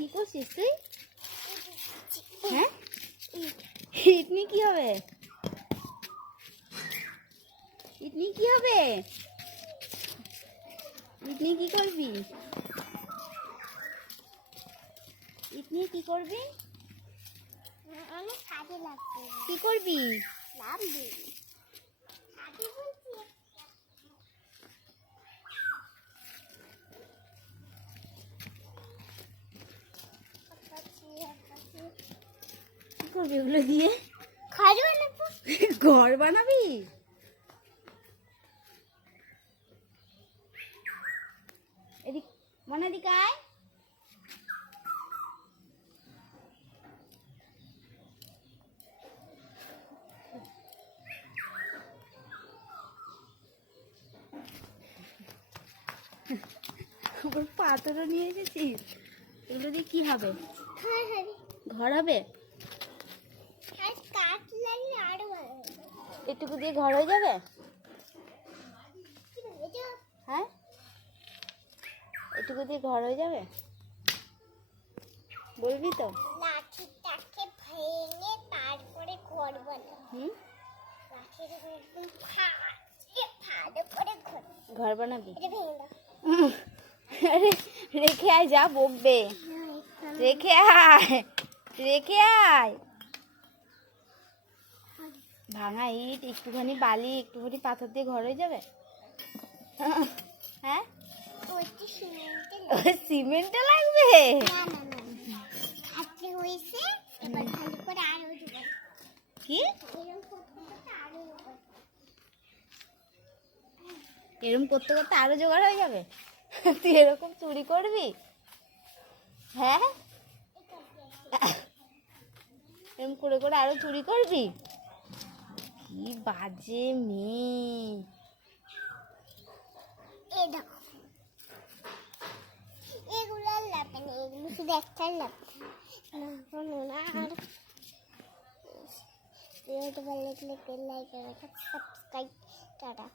কি করছিস তুই হ্যাঁ ইটনি কি হবে ইটনি কি হবে ইটনি কি করবি ইটনি কি করবি অনেক কাজে লাগবে কি করবি লাভ দিই করবি ওগুলো দিয়ে। খাজু বানাবো। ঘর বানাবি? এদিক মনে দিকে আয়। পাথরও নিয়ে এসেছিস? এগুলো দিয়ে কি হবে? হ্যাঁ হ্যাঁ। ঘর হবে আর কাঠ লাগলে আরও ভালো হবে এটুকু দিয়ে ঘর হয়ে যাবে? হ্যাঁ? এটুকু দিয়ে ঘর হয়ে যাবে? বলবি তো? লাঠিটাকে ভেঙে তারপরে ঘর বানাবো। হুম? ঘর। বানাবি? রেখে আয় যা বকবে। রেখে আয় রেখে আয়। ভাঙা ইট একটুখানি বালি একটুখানি পাথর দিয়ে ঘর হয়ে যাবে? হ্যাঁ? সিমেন্টটা লাগবে? কি? এরকম করতে করতে আরও জোগাড় হয়ে যাবে? তুই এরকম চুরি করবি? হ্যাঁ? এরকম করে করে আরও চুরি করবি? কি বাজে মেয়ে। এগুলো লাগবে এগুলো শুধু একটাই লাগবে না আর ভিডিওটা ভালো লাগলে লাইক সাবস্ক্রাইব টাটা।